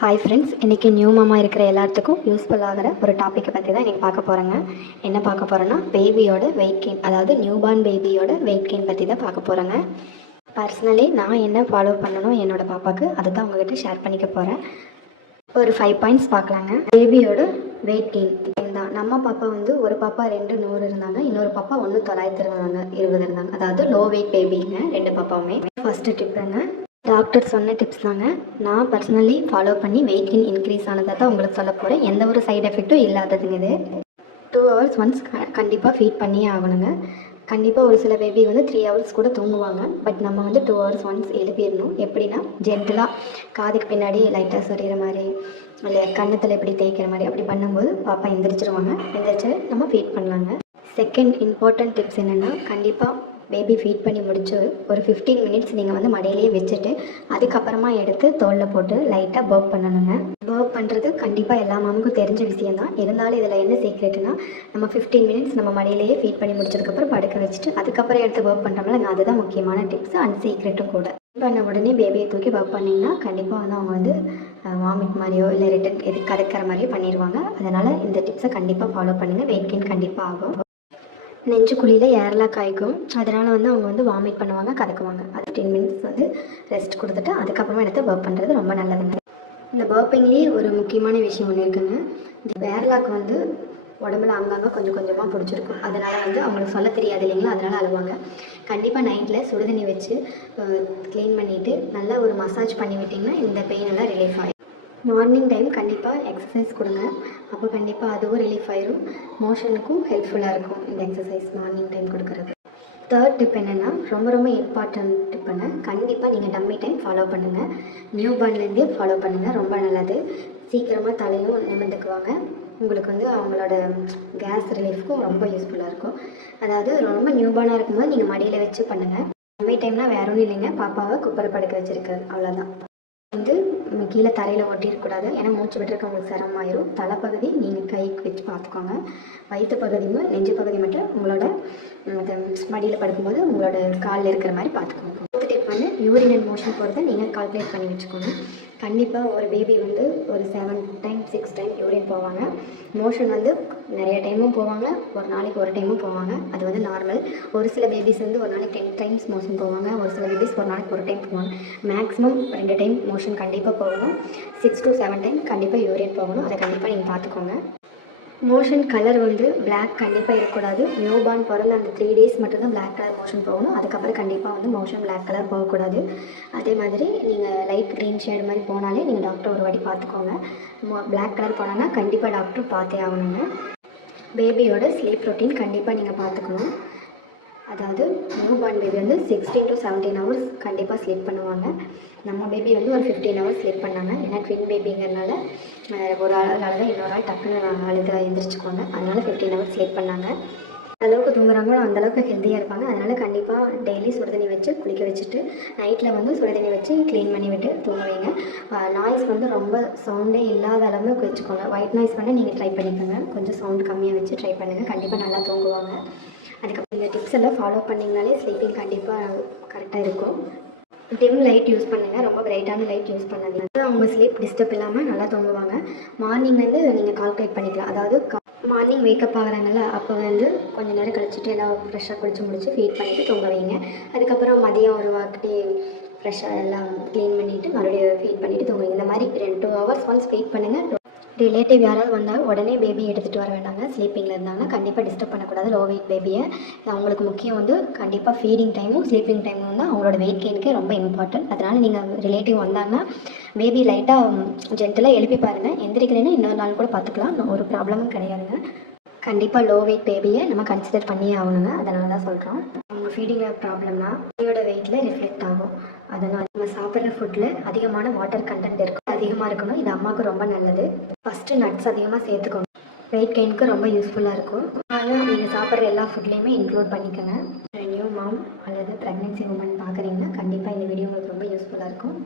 Hi friends, இன்றைக்கி new மாமா இருக்கிற எல்லாத்துக்கும் யூஸ்ஃபுல் ஆகிற ஒரு டாப்பிக்கை பற்றி தான் இன்றைக்கி பார்க்க போகிறேங்க. என்ன பார்க்க போகிறேன்னா, பேபியோட வெயிட் கெயின், அதாவது நியூ பார்ன் பேபியோட வெயிட் கெயின் பற்றி தான் பார்க்க போகிறேங்க. பர்சனலி நான் என்ன ஃபாலோ பண்ணணும் என்னோடய பாப்பாவுக்கு, அதை தான் உங்கள்கிட்ட ஷேர் பண்ணிக்க போகிறேன். ஒரு 5 பாயிண்ட்ஸ் பார்க்கலாங்க. பேபியோட வெயிட் கெயின் தான். நம்ம பாப்பா வந்து ஒரு பாப்பா 200 இருந்தாங்க, இன்னொரு பாப்பா 1920 இருந்தாங்க. அதாவது லோ வெயிட் பேபிங்க 2 பாப்பாவுமே. ஃபஸ்ட்டு டிப்புங்க, டாக்டர் சொன்ன டிப்ஸ் தாங்க. நான் பர்சனலி ஃபாலோ பண்ணி வெயிட் கெயின் இன்க்ரீஸ் ஆனதை தான் உங்களுக்கு சொல்ல போகிறேன். எந்த ஒரு சைட் எஃபெக்ட்டும் இல்லாததுங்க இது. 2 hours ஒன்ஸ் கண்டிப்பாக ஃபீட் பண்ணியே ஆகணுங்க. கண்டிப்பாக ஒரு சில பேபி வந்து 3 hours கூட தூங்குவாங்க. பட் நம்ம வந்து 2 hours ஒன்ஸ் எழுப்பிடணும். எப்படின்னா, ஜென்டலாக காதுக்கு பின்னாடி லைட்டாக சொரிகிற மாதிரி, இல்லை கன்னத்தில் எப்படி தேய்க்கிற மாதிரி அப்படி பண்ணும்போது பாப்பா எந்திரிச்சிருவாங்க. எந்திரிச்சு நம்ம ஃபீட் பண்ணலாங்க. செகண்ட் இம்பார்ட்டன்ட் டிப்ஸ் என்னென்னா, கண்டிப்பாக பேபி ஃபீட் பண்ணி முடிச்சு ஒரு 15 minutes நீங்கள் வந்து மடியிலேயே வச்சுட்டு அதுக்கப்புறமா எடுத்து தோலில் போட்டு லைட்டாக பர்ப் பண்ணணுங்க. பர்ப் பண்ணுறது கண்டிப்பாக எல்லா மாமுக்கும் தெரிஞ்ச விஷயந்தான். இருந்தாலும் இதில் என்ன சீக்ரெட்னா, நம்ம 15 minutes நம்ம மடியிலேயே ஃபீட் பண்ணி முடிச்சதுக்கப்புறம் படுக்க வச்சுட்டு அதுக்கப்புறம் எடுத்து பர்ப் பண்ணுறோம்ல, அதுதான் முக்கியமான டிப்ஸ் அண்ட் சீக்ரெட்டும் கூட. பண்ண உடனே பேபியை தூக்கி பர்ப் பண்ணிங்கன்னா கண்டிப்பாக வந்து அவங்க வந்து வாமிட் மாதிரியோ இல்லை ரிட்டன் எது கதைக்கிற மாதிரியோ பண்ணிடுவாங்க. அதனால் இந்த டிப்ஸை கண்டிப்பாக ஃபாலோ பண்ணுங்கள். வெயிட் கெயின் கண்டிப்பாக ஆகும். நெஞ்சுக்குழியில் ஏர்லாம் காய்க்கும். அதனால் வந்து அவங்க வந்து வாமிட் பண்ணுவாங்க, கதக்குவாங்க. அது 10 minutes வந்து ரெஸ்ட் கொடுத்துட்டு அதுக்கப்புறமா எடுத்து பர்ப் பண்ணுறது ரொம்ப நல்லதுங்க. இந்த பர்ப்பிங்லேயே ஒரு முக்கியமான விஷயம் ஒன்று இருக்குங்க. இந்த ஏர்லாக் வந்து உடம்புல அங்கங்கே கொஞ்சம் கொஞ்சமாக பிடிச்சிருக்கும். அதனால் வந்து அவங்களுக்கு சொல்ல தெரியாது இல்லைங்களா, அதனால் அழுவாங்க. கண்டிப்பாக நைட்டில் சுடுதண்ணி வச்சு க்ளீன் பண்ணிவிட்டு நல்லா ஒரு மசாஜ் பண்ணி விட்டிங்கன்னா இந்த பெயின் எல்லாம் ரிலீஃப் ஆகிடும். மார்னிங் டைம் கண்டிப்பாக எக்ஸசைஸ் கொடுங்க. அப்போ கண்டிப்பாக அதுவும் ரிலீஃப் ஆயிரும். மோஷனுக்கும் ஹெல்ப்ஃபுல்லாக இருக்கும் இந்த எக்ஸசைஸ் மார்னிங் டைம் கொடுக்குறது. தேர்ட் டிப் என்னென்னா, ரொம்ப ரொம்ப இம்பார்ட்டன்ட் டிப்புங்க. கண்டிப்பாக நீங்கள் டம்மி டைம் ஃபாலோ பண்ணுங்கள். நியூ பார்ன்லேருந்தே ஃபாலோ பண்ணுங்கள், ரொம்ப நல்லது. சீக்கிரமாக தலையும் நிமிர்ந்துக்குவாங்க. உங்களுக்கு வந்து அவங்களோட கேஸ் ரிலீஃப்க்கும் ரொம்ப யூஸ்ஃபுல்லாக இருக்கும். அதாவது ரொம்ப நியூ பார்னாக இருக்கும்போது நீங்கள் மடியில் வச்சு பண்ணுங்கள். டம்மி டைம்னால் வேற ஒன்றும் இல்லைங்க, பாப்பாவை குப்பரை படுக்க வச்சுருக்கிறது, அவ்வளோதான். வந்து கீழே தரையில் ஒட்டிடக்கூடாது, ஏன்னா மூச்சு விட்டுருக்க உங்களுக்கு சிரமமாயிரும். தலைப்பகுதி நீங்கள் கைக்கு வச்சு பார்த்துக்கோங்க. வயிற்று பகுதியும் நெஞ்சு பகுதி மட்டும் உங்களோட மடியில் படுக்கும்போது உங்களோட காலில் இருக்கிற மாதிரி பார்த்துக்கோங்க. ஃபோர்த் டிப் வந்து யூரின் அண்ட் மோஷன் போகிறத நீங்கள் கால்குலேட் பண்ணி வச்சுக்கோங்க. கண்டிப்பாக ஒரு பேபி வந்து ஒரு 7 times 6 times யூரின் போவாங்க. மோஷன் வந்து நிறைய டைமும் போவாங்க, ஒரு நாளைக்கு ஒரு டைமும் போவாங்க. அது வந்து நார்மல். ஒரு சில பேபிஸ் வந்து ஒரு நாளைக்கு 10 times மோஷன் போவாங்க, ஒரு சில பேபிஸ் ஒரு நாளைக்கு ஒரு டைம் போவாங்க. மேக்ஸிமம் 2 time மோஷன் கண்டிப்பாக போகணும். 6 to 7 times கண்டிப்பாக யூரின் போகணும். அதை கண்டிப்பாக நீங்கள் பார்த்துக்கோங்க. மோஷன் கலர் வந்து பிளாக் கண்டிப்பாக இருக்கக்கூடாது. நியூ பார்ன் பிறந்த அந்த 3 days மட்டும்தான் பிளாக் கலர் மோஷன் போகணும். அதுக்கப்புறம் கண்டிப்பாக வந்து மோஷன் பிளாக் கலர் போகக்கூடாது. அதே மாதிரி நீங்கள் லைட் க்ரீன் ஷேடு மாதிரி போனாலே நீங்கள் டாக்டர் ஒரு வாட்டி பார்த்துக்கோங்க. பிளாக் கலர் போனோன்னா கண்டிப்பாக டாக்டர் பார்த்தே ஆகணுங்க. பேபியோட ஸ்லீப் ரொட்டீன் கண்டிப்பாக நீங்கள் பார்த்துக்கணும். அதாவது நியூ பார்ன் பேபி வந்து 16 to 17 hours கண்டிப்பாக ஸ்லீப் பண்ணுவாங்க. நம்ம பேபி வந்து ஒரு 15 hours ஸ்லீப் பண்ணாங்க. ஏன்னா ட்வின் பேபிங்கிறதுனால ஒரு ஆளால் தான் இன்னொரு ஆள் டக்குன்னு அழுத எழுந்திரிச்சுக்குவாங்க. அதனால் 15 hours ஸ்லீப் பண்ணாங்க. அந்தளவுக்கு தூங்குறாங்களோ அந்தளவுக்கு ஹெல்த்தியாக இருப்பாங்க. அதனால் கண்டிப்பாக டெய்லி சுடுதண்ணி வச்சு குளிக்க வச்சுட்டு நைட்டில் வந்து சுடுதண்ணி வச்சு க்ளீன் பண்ணி விட்டு தூங்க வைங்க. நாய்ஸ் வந்து ரொம்ப சவுண்டே இல்லாத அளவுக்கு வச்சுக்கோங்க. ஒயிட் நாய்ஸ் பண்ண நீங்கள் ட்ரை பண்ணிக்கோங்க. கொஞ்சம் சவுண்ட் கம்மியாக வச்சு ட்ரை பண்ணுங்கள். கண்டிப்பாக நல்லா தூங்குவாங்க. அதுக்கப்புறம் இந்த டிப்ஸ் எல்லாம் ஃபாலோ பண்ணிங்கனாலே ஸ்லீப்பிங் கண்டிப்பாக கரெக்டாக இருக்கும். டிம் லைட் யூஸ் பண்ணுங்கள், ரொம்ப பிரைட்டான லைட் யூஸ் பண்ணாதீங்க. அவங்க ஸ்லீப் டிஸ்டர்ப் இல்லாமல் நல்லா தூங்குவாங்க. மார்னிங் வந்து நீங்கள் கால்குலேட் பண்ணிக்கலாம். அதாவது மார்னிங் வேக்கப் ஆகுறாங்கல்ல, அப்போ வந்து கொஞ்சம் நேரம் கழிச்சிட்டு எல்லாம் ஃப்ரெஷ்ஷாக குளிச்சு முடிச்சு ஃபீட் பண்ணிவிட்டு தூங்க வைங்க. அதுக்கப்புறம் மதியம் ஒரு வாட்டி ஃப்ரெஷ்ஷாக எல்லாம் க்ளீன் பண்ணிவிட்டு மறுபடியும் ஃபீட் பண்ணிவிட்டு தூங்குவீங்க. இந்த மாதிரி 2 hours ஒன்ஸ் ஃபீட் பண்ணுங்கள். ரிலேட்டிவ் யாராவது வந்தால் உடனே பேபி எடுத்துகிட்டு வர வேண்டாங்க. ஸ்லீப்பிங்கில் இருந்தாங்க கண்டிப்பாக டிஸ்டர்ப் பண்ணக்கூடாது லோ வெயிட் பேபியை. அவங்களுக்கு முக்கியம் வந்து கண்டிப்பாக ஃபீடிங் டைமும் ஸ்லீப்பிங் டைமும் வந்து அவங்களோட வெயிட் கெயினுக்கு ரொம்ப இம்பார்ட்டன்ட். அதனால் நீங்கள் ரிலேட்டிவ் வந்தாங்கன்னா பேபி லைட்டாக ஜென்டலாக எழுப்பி பாருங்கள். எந்திரிக்கிறேன்னா இன்னொரு நாள் கூட பார்த்துக்கலாம், ஒரு ப்ராப்ளமும் கிடையாதுங்க. கண்டிப்பாக லோ வெயிட் பேபியை நம்ம கன்சிடர் பண்ணியே ஆகணுங்க. அதனால தான் சொல்கிறோம். அவங்க ஃபீடிங்கில் ப்ராப்ளம்னா பேபியோட வெயிட்டில் ரிஃப்ளெக்ட் ஆகும். அதனால் நம்ம சாப்பிட்ற ஃபுட்டில் அதிகமான வாட்டர் கண்டென்ட் இருக்கும், அதிகமாக இருக்கணும். இது அம்மாவுக்கு ரொம்ப நல்லது. ஃபஸ்ட்டு நட்ஸ் அதிகமாக சேர்த்துக்கணும். வெயிட் கெயினுக்கு ரொம்ப யூஸ்ஃபுல்லாக இருக்கும். அதனால் நீங்கள் சாப்பிட்ற எல்லா ஃபுட்லேயுமே இன்க்ளூட் பண்ணிக்கோங்க. நியூ மாம் அல்லது ப்ரெக்னென்சி உமன் பார்க்குறீங்கன்னா கண்டிப்பாக இந்த வீடியோ உங்களுக்கு ரொம்ப யூஸ்ஃபுல்லாக இருக்கும்.